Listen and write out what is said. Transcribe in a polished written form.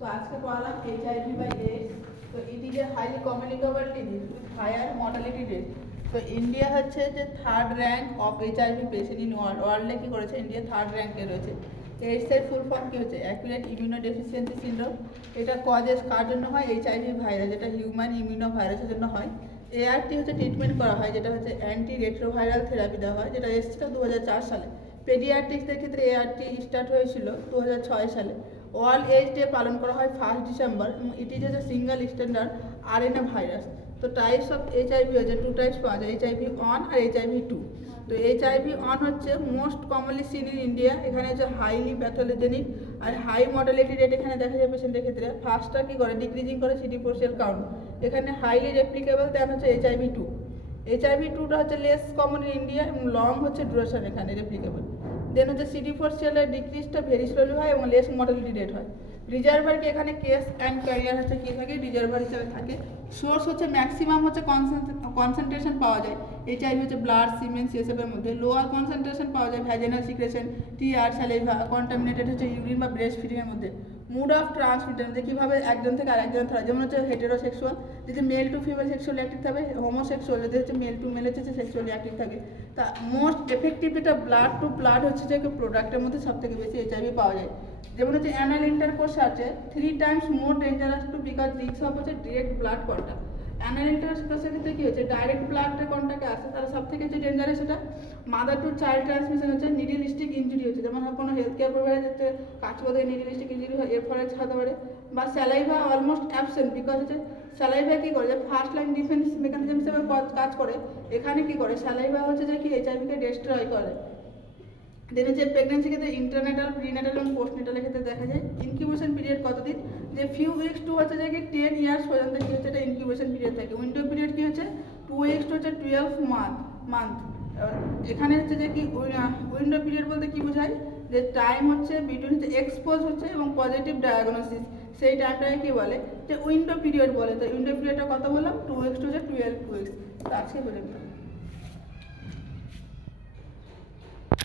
তো আজকে পড়ালাম HIV by AIDS। তো it is a highly communicable disease with higher mortality rate. তো India হচ্ছে যে third rank of HIV patient in ওয়ার্ল্ডে কী করেছে, ইন্ডিয়া থার্ড র্যাঙ্কে রয়েছে। এইডসের ফুল ফর্ম কী হচ্ছে, অ্যাকুরেট ইমিউনোডেফিসিয়েন্সি সিন্ড্রোম। এটা কজেস কার জন্য হয়, HIV ভাইরাস, যেটা হিউম্যান ইমিউনো ভাইরাসের জন্য হয়। ART হচ্ছে ট্রিটমেন্ট করা হয়, যেটা হচ্ছে অ্যান্টি রেট্রোভাইরাল থেরাপি দেওয়া হয়, যেটা এসেছিল 2004 সালে। পেডিয়াট্রিক্সের ক্ষেত্রে ART স্টার্ট হয়েছিল 2006 সালে। ওয়ার্ল্ড এইডস ডে পালন করা হয় 1 ডিসেম্বর এবং ইট is a single standard RNA virus. তো টাইপস অফ HIV হচ্ছে 2 টাইপস পাওয়া যায়, HIV-1 আর HIV-2। তো HIV-1 হচ্ছে most commonly seen in India. এখানে হচ্ছে হাইলি প্যাথোজেনিক আর হাই মর্টালিটি রেট এখানে দেখা যায় পেশেন্টের ক্ষেত্রে। ফার্স্টটা কী করে, ডিক্রিজিং করে CD4 সেল কাউন্ট। এখানে হাইলি রেপ্লিকেবল, দেন হচ্ছে HIV-2। HIV-2টা হচ্ছে লেস কমন ইন ইন্ডিয়া এবং লং হচ্ছে ডিউরেশন এখানে রেপ্লিকেবল। দেন হচ্ছে CD4 সেলের ডিক্রিজটা ভেরি স্লোলি হয় এবং লেস মর্টালিটি রেট হয়। রিজার্ভার কি এখানে কেস অ্যান্ড ক্যারিয়ার হচ্ছে কী থাকে, রিজার্ভার হিসেবে থাকে। সোর্স হচ্ছে ম্যাক্সিমাম হচ্ছে কনসেন্ট্রেশন পাওয়া যায় HIV হচ্ছে ব্লাড, সিমেন, CSF এর মধ্যে। লোয়ার কনসেন্ট্রেশন পাওয়া যায় vaginal secretion, TR, saliva, contaminated হচ্ছে ইউরিন বা ব্রেস্ট ফিডিং এর মধ্যে। মুড অফ ট্রান্সমিশন যে কীভাবে একজন থেকে আরেকজন থাকে, যেমন হচ্ছে হেটেরোসেক্সুয়াল যদি male to female sexually active থাকে, হোমোসেক্সুয়াল যদি হচ্ছে মেল টু মেল হচ্ছে সেক্সুয়ালি অ্যাক্টিভ থাকে। তা মোস্ট এফেক্টিভ যেটা ব্লাড টু ব্লাড হচ্ছে যে প্রোডাক্টের মধ্যে সবথেকে বেশি HIV পাওয়া যায়। যেমন হচ্ছে অ্যানাল ইন্টারকোর্স আছে 3 times more dangerous to because risk of হচ্ছে ডিরেক্ট ব্লাড কন্ট্যাক্ট। অ্যানাল ইন্টারকোর্সের ক্ষেত্রে কী হচ্ছে, ডাইরেক্ট ব্লাড কন্ট্যাক্টে আসে, তারা সব থেকে হচ্ছে ডেঞ্জারাস। সেটা মাদার টু চাইল্ড ট্রান্সমিশন হচ্ছে নিডিলিস্টিক ইঞ্জুরি হচ্ছে, যেমন কোনো হেলথ কেয়ার প্রোভাইডার যাতে কাজ করতে নিডিলিস্টিক ইঞ্জুরি হয়, এর ফলে ছাড়তে পারে। বা স্যালাইভা অলমোস্ট অ্যাবসেন্ট বিকজ হচ্ছে স্যালাইভা কী করে, যে ফার্স্ট লাইন ডিফেন্স মেকানিজম হিসেবে কাজ করে। এখানে কী করে, স্যালাইভা হচ্ছে যে কি HIV-কে ডিস্ট্রয় করে। দেন হচ্ছে প্রেগনেন্সির ক্ষেত্রে ইন্টারনেটাল, প্রিনেটাল এবং পোস্টনেটালের ক্ষেত্রে দেখা যায়। ইনকিউবেশন পিরিয়ড কতদিন, যে ফিউ উইক্স টু হচ্ছে যে কি 10 ইয়ার্স পর্যন্ত কী হচ্ছে, এটা ইনকিউবেশন পিরিয়ড থাকে। উইন্ডো পিরিয়ড কী হচ্ছে 2 উইক্স টু হচ্ছে 12 মান্থ। এখানে হচ্ছে যে কি উইন্ডো পিরিয়ড বলতে কী বোঝায়, যে টাইম হচ্ছে বিটুইন হচ্ছে এক্সপোজ হচ্ছে এবং পজিটিভ ডায়াগনোসিস, সেই টাইমটাকে কী বলে, যে উইন্ডো পিরিয়ড বলে। তো উইন্ডো পিরিয়ডটা কত বললাম, 2 উইক্স টু হচ্ছে 12 উইক্স। তো আজকে পর্যন্ত।